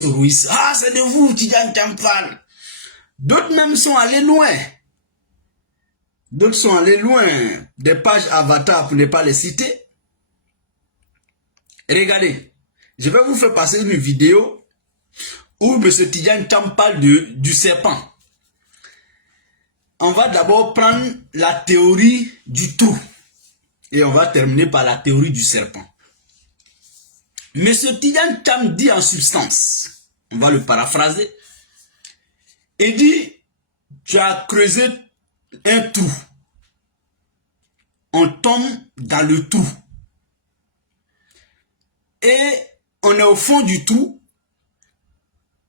Ruiz. Ah, c'est de vous, Tidjane Tchampal. D'autres même sont allés loin. D'autres sont allés loin. Des pages avatars pour ne pas les citer. Regardez, je vais vous faire passer une vidéo où M. Tidjane Tcham parle du serpent. On va d'abord prendre la théorie du trou. Et on va terminer par la théorie du serpent. M. Tidjane Tcham dit en substance, on va le paraphraser, il dit, tu as creusé un trou. On tombe dans le trou. Et on est au fond du trou.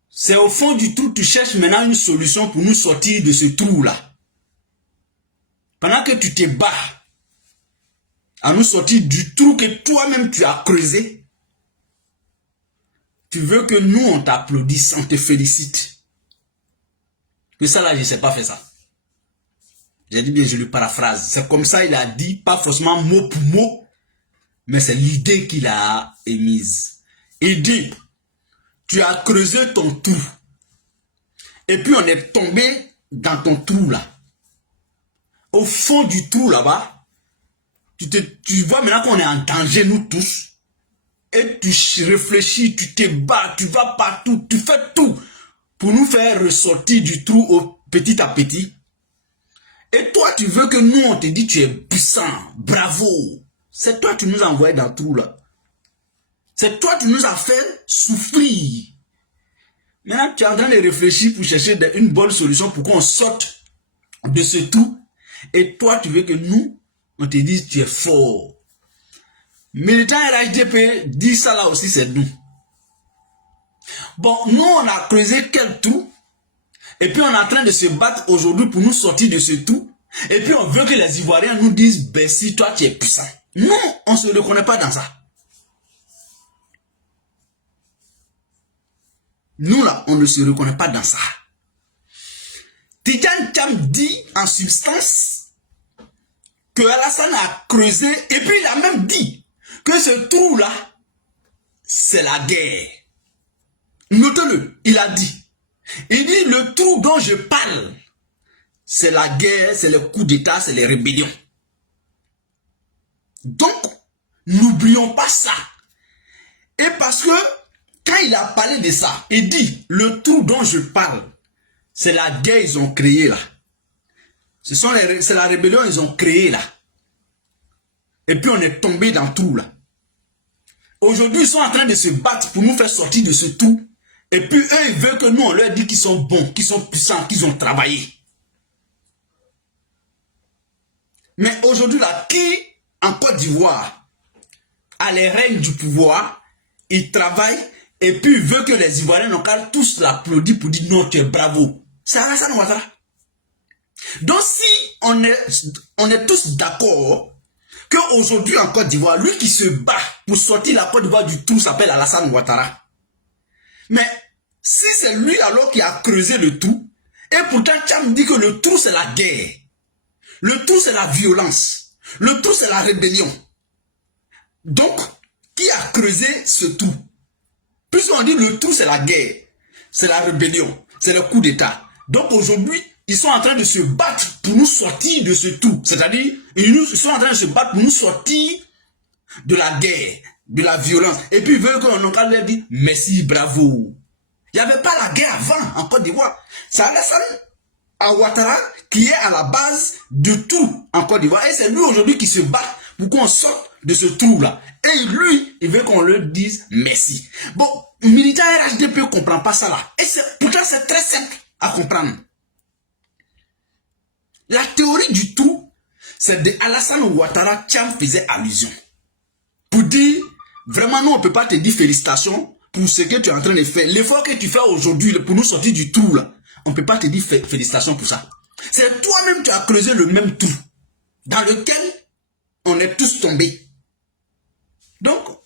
C'est au fond du trou, tu cherches maintenant une solution pour nous sortir de ce trou-là. Pendant que tu te bats à nous sortir du trou que toi-même tu as creusé, tu veux que nous on t'applaudisse, on te félicite. Mais ça là, je ne sais pas faire ça. J'ai dit bien, je le paraphrase. C'est comme ça il a dit, pas forcément mot pour mot, mais c'est l'idée qu'il a émise. Il dit, tu as creusé ton trou. Et puis on est tombé dans ton trou là. Au fond du trou là-bas, tu vois maintenant qu'on est en danger nous tous. Et tu réfléchis, tu te bats, tu vas partout, tu fais tout pour nous faire ressortir du trou au petit à petit. Et toi, tu veux que nous, on te dit tu es puissant, bravo. C'est toi qui nous as envoyé dans le trou là. C'est toi qui nous as fait souffrir. Maintenant, tu es en train de réfléchir pour chercher une bonne solution pour qu'on sorte de ce trou. Et toi, tu veux que nous, on te dise tu es fort. Militant RHDP dit ça là aussi, c'est nous. Bon, nous, on a creusé quel trou? Et puis, on est en train de se battre aujourd'hui pour nous sortir de ce trou. Et puis, on veut que les Ivoiriens nous disent, ben si, toi, tu es puissant. Non, on ne se reconnaît pas dans ça. Nous, là, on ne se reconnaît pas dans ça. Tidjane Tcham dit, en substance, que Alassane a creusé, et puis il a même dit que ce trou-là, c'est la guerre. Notez-le, il a dit. Il dit, le trou dont je parle, c'est la guerre, c'est le coup d'État, c'est les rébellions. Donc, n'oublions pas ça. Et parce que, quand il a parlé de ça, il dit, le trou dont je parle, c'est la guerre qu'ils ont créée là. C'est la rébellion qu'ils ont créée là. Et puis on est tombé dans le trou là. Aujourd'hui, ils sont en train de se battre pour nous faire sortir de ce trou. Et puis eux, ils veulent que nous, on leur dise qu'ils sont bons, qu'ils sont puissants, qu'ils ont travaillé. Mais aujourd'hui là, qui en Côte d'Ivoire a les règnes du pouvoir, ils travaillent, et puis ils veulent que les Ivoiriens n'ont qu'à tous l'applaudir pour dire non, tu es bravo. C'est Alassane Ouattara. Donc si on est tous d'accord qu'aujourd'hui en Côte d'Ivoire, lui qui se bat pour sortir la Côte d'Ivoire du trou s'appelle Alassane Ouattara. Mais si c'est lui alors qui a creusé le trou, et pourtant Tcham dit que le trou c'est la guerre, le trou c'est la violence, le trou c'est la rébellion. Donc, qui a creusé ce trou? Puisqu'on dit le trou c'est la guerre, c'est la rébellion, c'est le coup d'État. Donc aujourd'hui, ils sont en train de se battre pour nous sortir de ce trou. C'est-à-dire, ils sont en train de se battre pour nous sortir de la guerre, de la violence. Et puis ils veulent qu'on leur dise merci, bravo. Il n'y avait pas la guerre avant en Côte d'Ivoire. C'est Alassane Ouattara qui est à la base de tout en Côte d'Ivoire. Et c'est lui aujourd'hui qui se bat pour qu'on sorte de ce trou-là. Et lui, il veut qu'on leur dise merci. Bon, militant RHDP ne comprend pas ça là. Et pourtant, c'est très simple à comprendre. La théorie du trou, c'est de Alassane Ouattara qui en faisait allusion. Pour dire, vraiment, nous, on ne peut pas te dire félicitations pour ce que tu es en train de faire. L'effort que tu fais aujourd'hui pour nous sortir du trou, là, on ne peut pas te dire félicitations pour ça. C'est toi-même qui as creusé le même trou dans lequel on est tous tombés. Donc,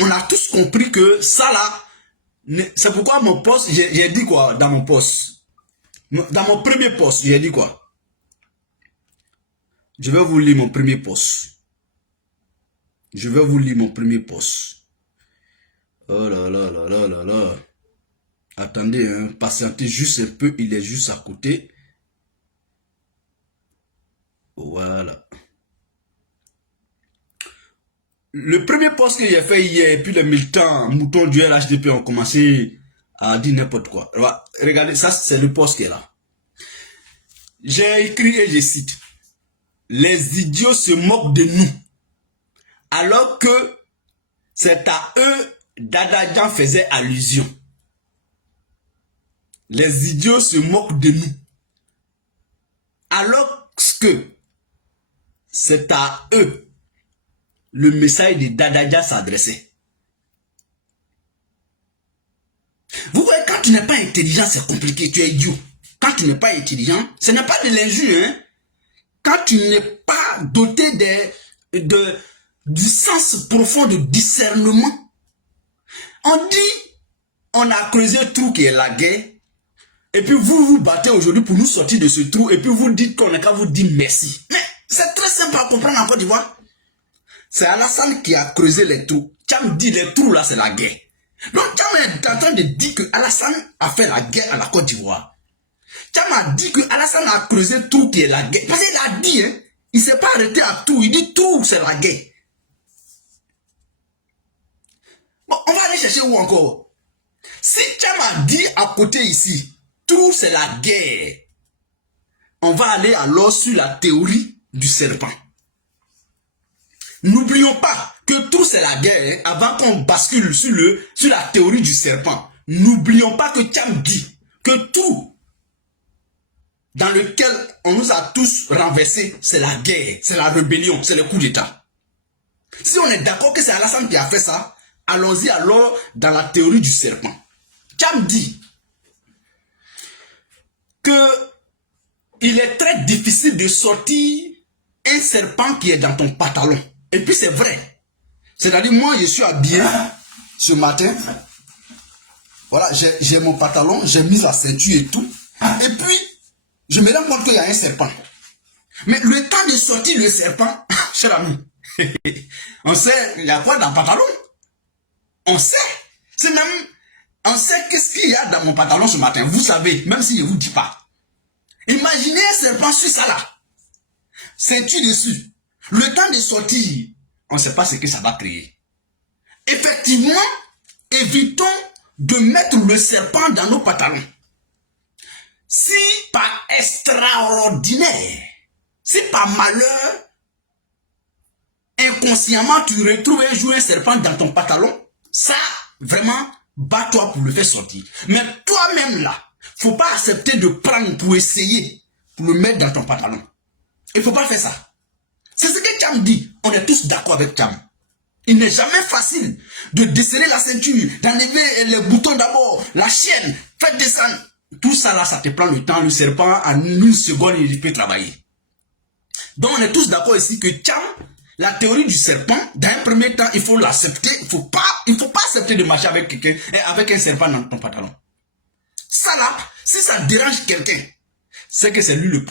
on a tous compris que ça, là, c'est pourquoi mon poste, j'ai dit quoi dans mon poste? Dans mon premier poste, j'ai dit quoi? Je vais vous lire mon premier poste. Je vais vous lire mon premier poste. Oh là là là là là là. Attendez, hein, patientez juste un peu, il est juste à côté. Voilà. Le premier post que j'ai fait hier, puis les militants, moutons du RHDP ont commencé à dire n'importe quoi. Regardez, ça c'est le post qui est là. J'ai écrit et je cite. Les idiots se moquent de nous. Alors que c'est à eux Dada faisait allusion. Les idiots se moquent de nous. Alors que c'est à eux le message de Dada s'adressait. Vous voyez, quand tu n'es pas intelligent, c'est compliqué, tu es idiot. Quand tu n'es pas intelligent, ce n'est pas de l'injure. Hein? Quand tu n'es pas doté du sens profond de discernement, on dit, on a creusé un trou qui est la guerre, et puis vous vous battez aujourd'hui pour nous sortir de ce trou, et puis vous dites qu'on n'a qu'à vous dire merci. Mais c'est très simple à comprendre en Côte d'Ivoire. C'est Alassane qui a creusé les trous. Tcham dit les trous là, c'est la guerre. Donc Tcham est en train de dire que Alassane a fait la guerre à la Côte d'Ivoire. Tcham a dit que Alassane a creusé le trou qui est la guerre. Parce qu'il a dit, hein, il ne s'est pas arrêté à tout. Il dit tout, c'est la guerre. Bon, on va aller chercher où encore? Si Tcham a dit à côté ici, tout c'est la guerre, on va aller alors sur la théorie du serpent. N'oublions pas que tout c'est la guerre, hein, avant qu'on bascule sur la théorie du serpent. N'oublions pas que Tcham dit que tout dans lequel on nous a tous renversés, c'est la guerre, c'est la rébellion, c'est le coup d'État. Si on est d'accord que c'est Alassane qui a fait ça, allons-y alors dans la théorie du serpent. Tcham dit que il est très difficile de sortir un serpent qui est dans ton pantalon. Et puis c'est vrai. C'est-à-dire moi je suis habillé ce matin. Voilà, j'ai mon pantalon, j'ai mis la ceinture et tout. Et puis, je me rends compte qu'il y a un serpent. Mais le temps de sortir le serpent, cher ami, on sait, il y a quoi dans le pantalon? On sait. C'est même, on sait qu'est-ce qu'il y a dans mon pantalon ce matin. Vous savez, même si je ne vous dis pas. Imaginez un serpent sur ça là. Ceinture dessus. Le temps de sortir, on ne sait pas ce que ça va créer. Effectivement, évitons de mettre le serpent dans nos pantalons. Si par extraordinaire, si par malheur, inconsciemment tu retrouves un jour un serpent dans ton pantalon, ça, vraiment, bats-toi pour le faire sortir. Mais toi-même là, faut pas accepter de prendre pour essayer, pour le mettre dans ton pantalon. Il faut pas faire ça. C'est ce que Tcham dit. On est tous d'accord avec Tcham. Il n'est jamais facile de desserrer la ceinture, d'enlever les boutons d'abord, la chaîne, faites descendre. Tout ça là, ça te prend le temps. Le serpent, en une seconde, il peut travailler. Donc on est tous d'accord ici que Tcham, la théorie du serpent, dans un premier temps, il faut l'accepter. Il faut pas accepter de marcher avec quelqu'un, avec un serpent dans ton pantalon. Ça là, si ça dérange quelqu'un, c'est que c'est lui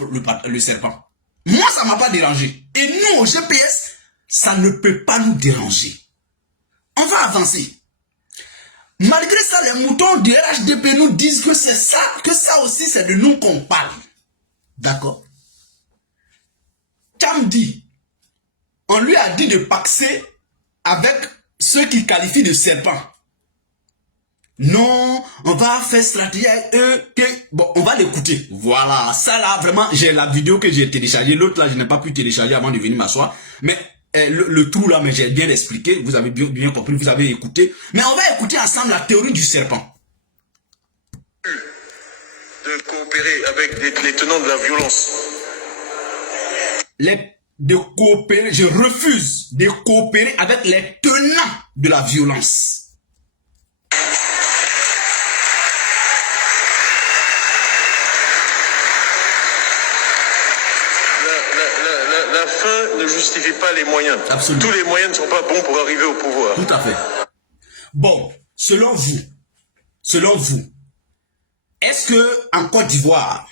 le serpent. Moi, ça ne m'a pas dérangé. Et nous, au GPS, ça ne peut pas nous déranger. On va avancer. Malgré ça, les moutons du RHDP nous disent que c'est ça, que ça aussi, c'est de nous qu'on parle. D'accord? Tcham dit, on lui a dit de paxer avec ceux qu'il qualifie de serpents. Non, on va faire stratégie avec eux. Bon, on va l'écouter. Voilà, ça là, vraiment, j'ai la vidéo que j'ai téléchargée. L'autre là, je n'ai pas pu télécharger avant de venir m'asseoir. Mais le trou là, mais j'ai bien expliqué. Vous avez bien compris, vous avez écouté. Mais on va écouter ensemble la théorie du serpent. De coopérer avec les tenants de la violence. Je refuse de coopérer avec les tenants de la violence. La fin ne justifie pas les moyens. Absolument. Tous les moyens ne sont pas bons pour arriver au pouvoir. Tout à fait. Bon, selon vous, est-ce que en Côte d'Ivoire,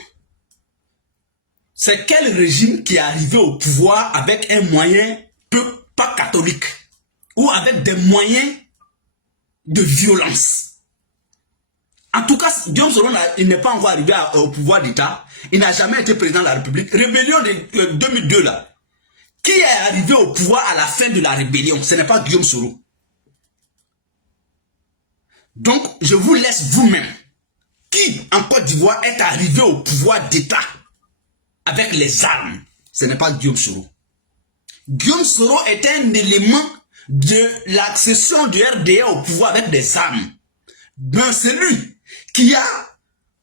c'est quel régime qui est arrivé au pouvoir avec un moyen pas catholique ou avec des moyens de violence. En tout cas, Guillaume Soro, il n'est pas encore arrivé au pouvoir d'État. Il n'a jamais été président de la République. Rébellion de 2002 là. Qui est arrivé au pouvoir à la fin de la rébellion? Ce n'est pas Guillaume Soro. Donc, je vous laisse vous-même. Qui en Côte d'Ivoire est arrivé au pouvoir d'État avec les armes? Ce n'est pas Guillaume Soro. Guillaume Soro est un élément de l'accession du RDA au pouvoir avec des armes. Ben, celui qui a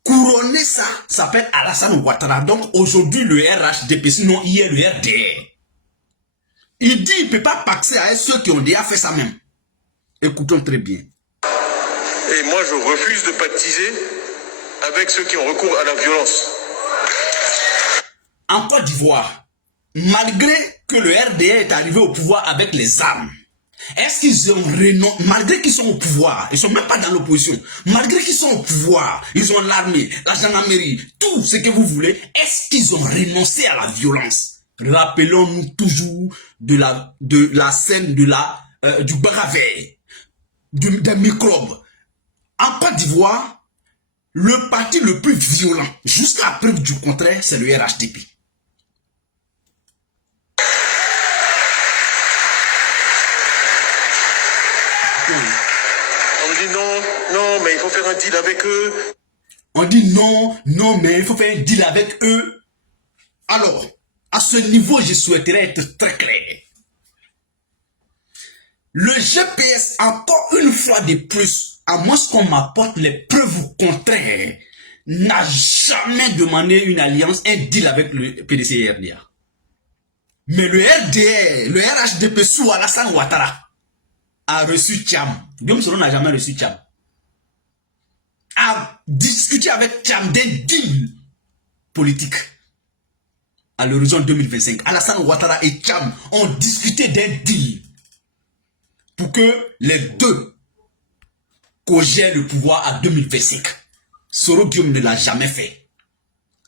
couronné ça s'appelle Alassane Ouattara. Donc aujourd'hui le RHDP, sinon hier le RDA. Il dit qu'il ne peut pas paxer à ceux qui ont déjà fait ça même. Écoutons très bien. Et moi, je refuse de pactiser avec ceux qui ont recours à la violence. En Côte d'Ivoire, malgré que le RDA est arrivé au pouvoir avec les armes, est-ce qu'ils ont renoncé, malgré qu'ils sont au pouvoir, ils ne sont même pas dans l'opposition, malgré qu'ils sont au pouvoir, ils ont l'armée, la gendarmerie, tout ce que vous voulez, est-ce qu'ils ont renoncé à la violence? Rappelons-nous toujours de la scène du Baravé, des microbes. En Côte d'Ivoire, le parti le plus violent, jusqu'à preuve du contraire, c'est le RHDP. On me dit non, mais il faut faire un deal avec eux. On dit non, mais il faut faire un deal avec eux. Alors, à ce niveau, je souhaiterais être très clair. Le GPS, encore une fois de plus, à moins qu'on m'apporte les preuves contraires, n'a jamais demandé une alliance, un deal avec le PDC et RDA. Mais le RDA, le RHDP sous Alassane Ouattara, a reçu Tcham. Guillaume Soro n'a jamais reçu Tcham. A discuté avec Tcham des deals politiques. À l'horizon 2025, Alassane Ouattara et Tcham ont discuté d'un deal pour que les deux cogèrent le pouvoir à 2025. Soro Guillaume ne l'a jamais fait.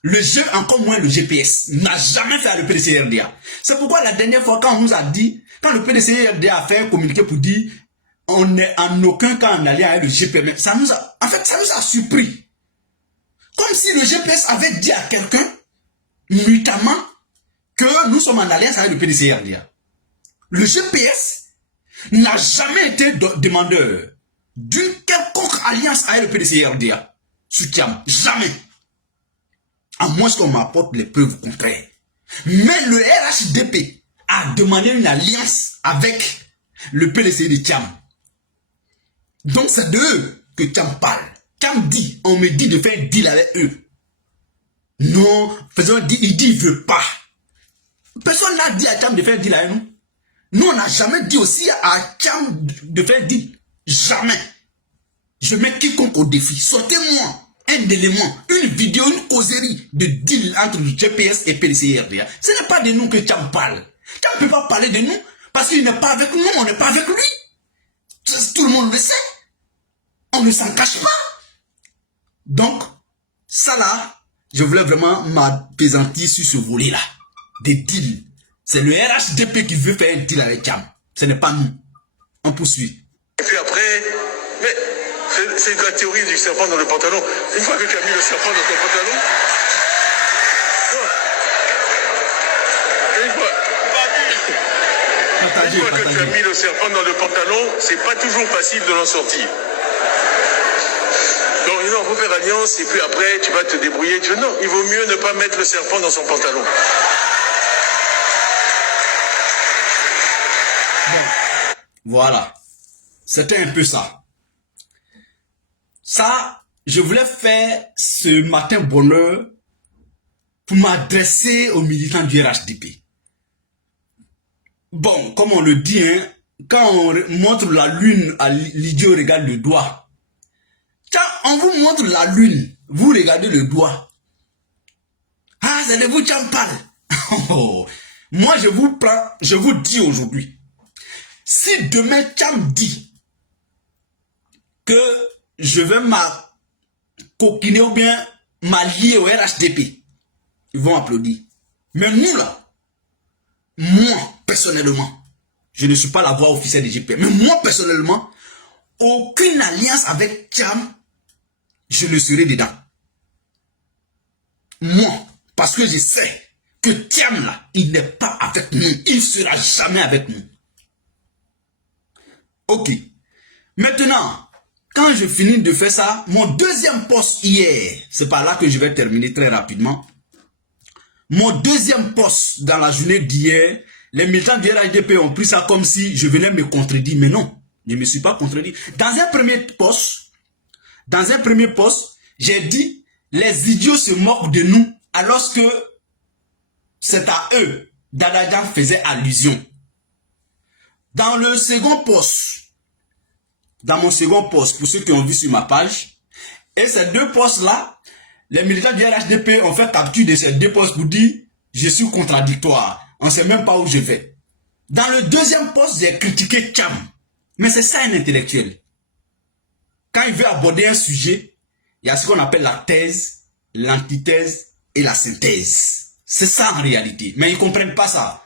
Le jeu, encore moins le GPS, n'a jamais fait à le PDC-RDA. C'est pourquoi la dernière fois, quand on nous a dit, quand le PDC-RDA a fait un communiqué pour dire on n'est en aucun cas en alliance avec le GPS, ça nous a surpris. Comme si le GPS avait dit à quelqu'un, nuitamment, que nous sommes en alliance avec le PDC-RDA. Le GPS n'a jamais été demandeur d'une quelconque alliance avec le PDC-RDA. Soutien, jamais. À moins qu'on m'apporte les preuves contraires. Mais le RHDP a demandé une alliance avec le PDC de Tcham. Donc c'est d'eux que Tcham parle. Tcham dit, on me dit de faire un deal avec eux. Non, faisons un deal, il dit il ne veut pas. Personne n'a dit à Tcham de faire un deal avec nous. Nous, on n'a jamais dit aussi à Tcham de faire un deal. Jamais. Je mets quiconque au défi. Sortez-moi un élément, une vidéo, une causerie de deal entre le GPS et PDC et RDA. Ce n'est pas de nous que Tcham parle. Tcham ne peut pas parler de nous parce qu'il n'est pas avec nous, on n'est pas avec lui. Tout le monde le sait. On ne s'en cache pas. Donc, ça là, je voulais vraiment m'apaisantir sur ce volet-là. Des deals. C'est le RHDP qui veut faire un deal avec Tcham. Ce n'est pas nous. On poursuit. Et puis après, mais c'est la théorie du serpent dans le pantalon. Une fois que tu as mis le serpent dans ton pantalon, une fois que tu as mis le serpent dans le pantalon, c'est pas toujours facile de l'en sortir. Donc il faut faire alliance et puis après tu vas te débrouiller. Non, il vaut mieux ne pas mettre le serpent dans son pantalon. Voilà. C'était un peu ça. Ça, je voulais faire ce matin bonheur pour m'adresser aux militants du RHDP. Bon, comme on le dit, hein, quand on montre la lune à l'idiot, regarde le doigt. Quand on vous montre la lune, vous regardez le doigt. Ah, c'est de vous qui en parle. Moi, je vous dis aujourd'hui, si demain Tcham dit que je vais m'acoquiner ou bien m'allier au RHDP, ils vont applaudir. Mais nous là, moi personnellement, je ne suis pas la voix officielle des GP, mais moi personnellement, aucune alliance avec Thiam, je le serai dedans. Moi, parce que je sais que Thiam là, il n'est pas avec nous. Il ne sera jamais avec nous. Ok. Maintenant, quand je finis de faire ça, mon deuxième poste hier, c'est par là que je vais terminer très rapidement. Mon deuxième poste dans la journée d'hier, les militants du RHDP ont pris ça comme si je venais me contredire. Mais non, je ne me suis pas contredit. Dans un premier poste, j'ai dit, les idiots se moquent de nous alors que c'est à eux Dadajan faisait allusion. Dans le second poste, dans mon second poste, pour ceux qui ont vu sur ma page, et ces deux postes-là, les militants du RHDP ont fait capture de ces deux postes pour dire je suis contradictoire. On ne sait même pas où je vais. Dans le deuxième poste, j'ai critiqué Thiam. Mais c'est ça un intellectuel. Quand il veut aborder un sujet, il y a ce qu'on appelle la thèse, l'antithèse et la synthèse. C'est ça en réalité. Mais ils ne comprennent pas ça.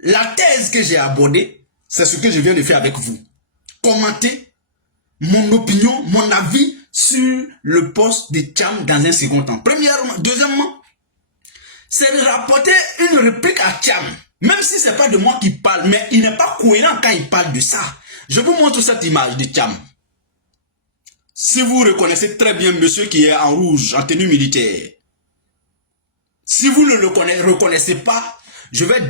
La thèse que j'ai abordée, c'est ce que je viens de faire avec vous. Commenter mon opinion, mon avis sur le poste de Thiam dans un second temps. Premièrement, deuxièmement, c'est de rapporter une réplique à Thiam. Même si ce n'est pas de moi qui parle, mais il n'est pas cohérent quand il parle de ça. Je vous montre cette image de Thiam. Si vous reconnaissez très bien monsieur qui est en rouge, en tenue militaire, si vous ne le reconnaissez pas, je vais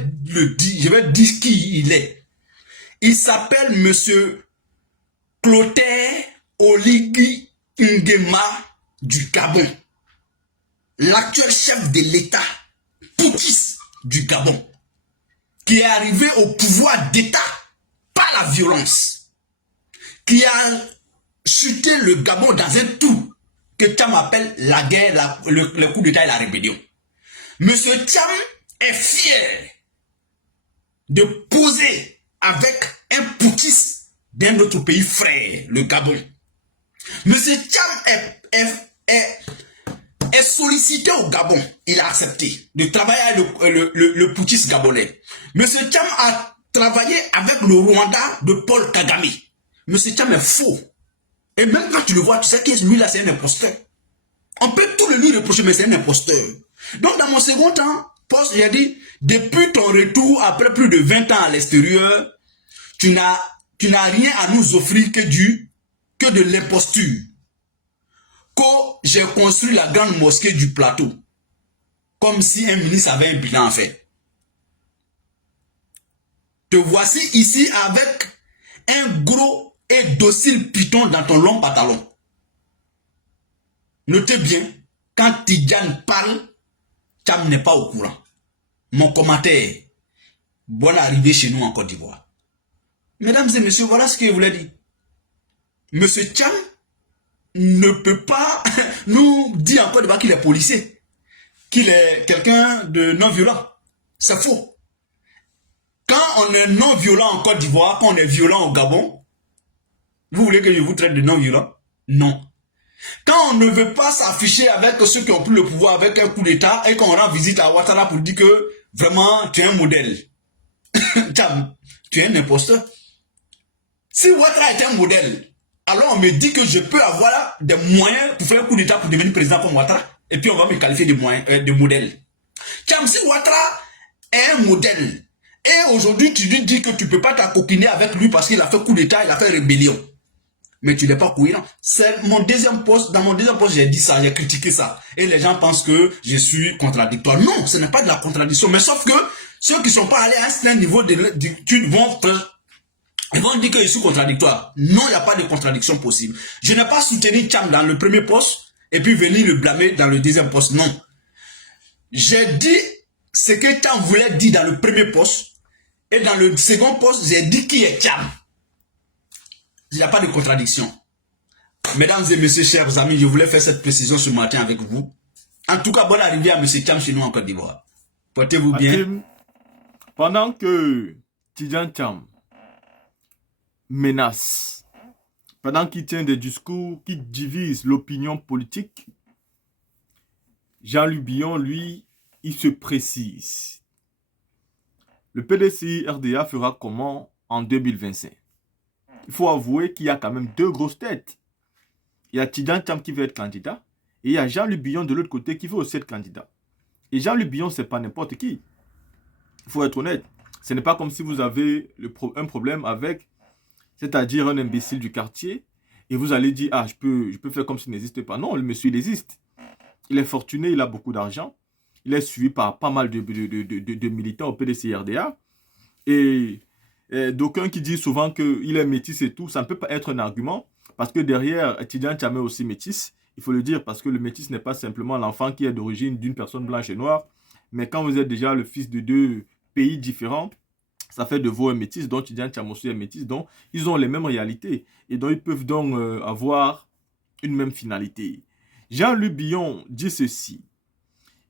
dire qui il est. Il s'appelle monsieur Clotaire Oligui Nguema du Gabon. L'actuel chef de l'État putschiste du Gabon, qui est arrivé au pouvoir d'État par la violence, qui a chuté le Gabon dans un tour que Thiam appelle la guerre, le coup d'État et la rébellion. Monsieur Thiam est fier de poser avec un putschiste d'un autre pays frère, le Gabon. Monsieur Thiam est sollicité au Gabon. Il a accepté de travailler avec le putschiste gabonais. Monsieur Thiam a travaillé avec le Rwanda de Paul Kagame. Monsieur Thiam est faux. Et même quand tu le vois, tu sais que lui là c'est un imposteur. On peut tout le lui reprocher, mais c'est un imposteur. Donc dans mon second temps, poste, j'ai dit, depuis ton retour après plus de 20 ans à l'extérieur, tu n'as rien à nous offrir que de l'imposture. Que j'ai construit la grande mosquée du plateau. Comme si un ministre avait un bilan à faire. Te voici ici avec un gros et docile python dans ton long pantalon. Notez bien, quand Tidjane parle, Thiam n'est pas au courant. Mon commentaire, bonne arrivée chez nous en Côte d'Ivoire. Mesdames et messieurs, voilà ce que je voulais dire. Monsieur Thiam ne peut pas nous dire en Côte d'Ivoire qu'il est policier, qu'il est quelqu'un de non-violent. C'est faux. Quand on est non-violent en Côte d'Ivoire, quand on est violent au Gabon, vous voulez que je vous traite de non-violent? Non. Quand on ne veut pas s'afficher avec ceux qui ont pris le pouvoir avec un coup d'État et qu'on rend visite à Ouattara pour dire que vraiment tu es un modèle. Tu es un imposteur. Si Ouattara est un modèle, alors on me dit que je peux avoir des moyens pour faire un coup d'État pour devenir président comme Ouattara. Et puis on va me qualifier de modèle. Si Ouattara est un modèle, et aujourd'hui tu lui dis que tu ne peux pas t'acoquiner avec lui parce qu'il a fait coup d'État, il a fait rébellion. Mais tu n'es pas cohérent. C'est mon deuxième poste. Dans mon deuxième poste, j'ai dit ça, j'ai critiqué ça. Et les gens pensent que je suis contradictoire. Non, ce n'est pas de la contradiction. Mais sauf que ceux qui ne sont pas allés à un certain niveau d'études ils vont dire que je suis contradictoire. Non, il n'y a pas de contradiction possible. Je n'ai pas soutenu Thiam dans le premier poste et puis venir le blâmer dans le deuxième poste. Non. J'ai dit ce que Thiam voulait dire dans le premier poste et dans le second poste, j'ai dit qui est Thiam. Il n'y a pas de contradiction. Mesdames et messieurs, chers amis, je voulais faire cette précision ce matin avec vous. En tout cas, bonne arrivée à M. Thiam chez nous en Côte d'Ivoire. Portez-vous bien. Pendant que Tidjane Thiam menace, pendant qu'il tient des discours qui divisent l'opinion politique, Jean-Luc Billon, lui, il se précise. Le PDCI RDA fera comment en 2025? il faut avouer qu'il y a quand même deux grosses têtes. Il y a Tidjane Thiam qui veut être candidat et il y a Jean-Luc Billon de l'autre côté qui veut aussi être candidat. Et Jean-Luc Billon, ce n'est pas n'importe qui. Il faut être honnête. Ce n'est pas comme si vous avez un problème avec, c'est-à-dire un imbécile du quartier, et vous allez dire, ah, je peux faire comme s'il n'existe pas. Non, le monsieur, il existe. Il est fortuné, il a beaucoup d'argent. Il est suivi par pas mal de militants au PDC-RDA. Et d'aucuns qui disent souvent qu'il est métis et tout, ça ne peut pas être un argument, parce que derrière, Tidjane Thiam est aussi métis. Il faut le dire, parce que le métis n'est pas simplement l'enfant qui est d'origine d'une personne blanche et noire, mais quand vous êtes déjà le fils de deux pays différents, ça fait de vous un métis, donc Tidjane Thiam aussi est métis, donc ils ont les mêmes réalités, et donc ils peuvent donc avoir une même finalité. Jean-Luc Billon dit ceci.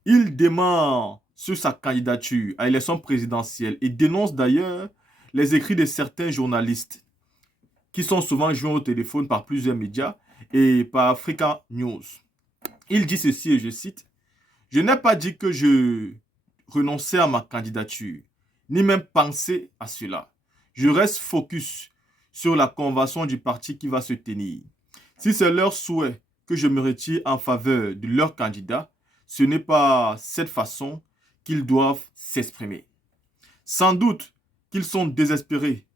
Il dément sur sa candidature à l'élection présidentielle et dénonce d'ailleurs les écrits de certains journalistes qui sont souvent joints au téléphone par plusieurs médias et par Africa News. Il dit ceci et je cite, « Je n'ai pas dit que je renonçais à ma candidature, ni même pensé à cela. Je reste focus sur la convention du parti qui va se tenir. Si c'est leur souhait que je me retire en faveur de leur candidat, ce n'est pas cette façon qu'ils doivent s'exprimer. Sans doute qu'ils sont désespérés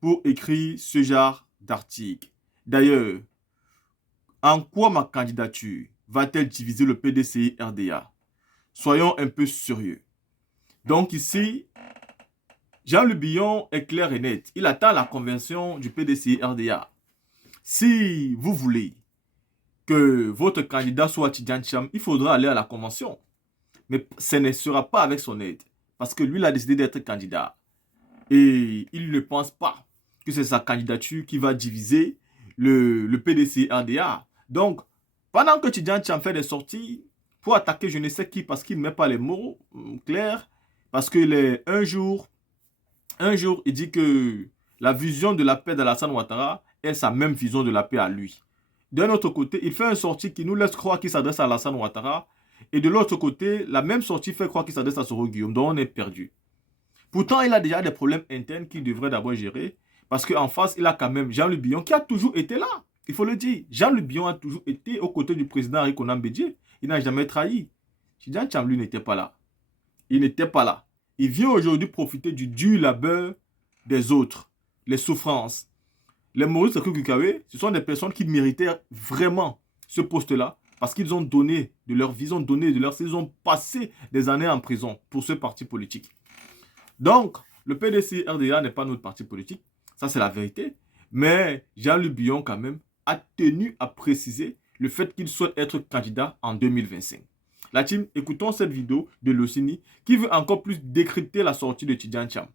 pour écrire ce genre d'article. D'ailleurs, en quoi ma candidature va-t-elle diviser le PDCI-RDA? Soyons un peu sérieux. Donc ici, Jean-Luc Billon est clair et net. Il attend la convention du PDCI-RDA. Si vous voulez que votre candidat soit Tidjane Thiam, il faudra aller à la convention. Mais ce ne sera pas avec son aide. Parce que lui, il a décidé d'être candidat. Et il ne pense pas que c'est sa candidature qui va diviser le PDC-RDA. Donc, pendant que Tidjane Thiam fait des sorties pour attaquer je ne sais qui parce qu'il ne met pas les mots clairs, parce que un jour, il dit que la vision de la paix d'Alassane Ouattara est sa même vision de la paix à lui. D'un autre côté, il fait une sortie qui nous laisse croire qu'il s'adresse à Alassane Ouattara. Et de l'autre côté, la même sortie fait croire qu'il s'adresse à Soro Guillaume. Donc on est perdu. Pourtant, il a déjà des problèmes internes qu'il devrait d'abord gérer. Parce qu'en face, il a quand même Jean-Luc Billon qui a toujours été là. Il faut le dire. Jean-Luc Billon a toujours été aux côtés du président Henri Konan Bédié. Il n'a jamais trahi. Tidjane Thiam, lui, n'était pas là. Il n'était pas là. Il vient aujourd'hui profiter du dur labeur des autres. Les souffrances. Les Maurice Sekou-Koukawe, ce sont des personnes qui méritaient vraiment ce poste-là parce qu'ils ont donné de leur vie, ils ont passé des années en prison pour ce parti politique. Donc, le PDC-RDA n'est pas notre parti politique, ça c'est la vérité, mais Jean-Luc Billon quand même a tenu à préciser le fait qu'il souhaite être candidat en 2025. La team, écoutons cette vidéo de Losini qui veut encore plus décrypter la sortie de Tidjane Thiam.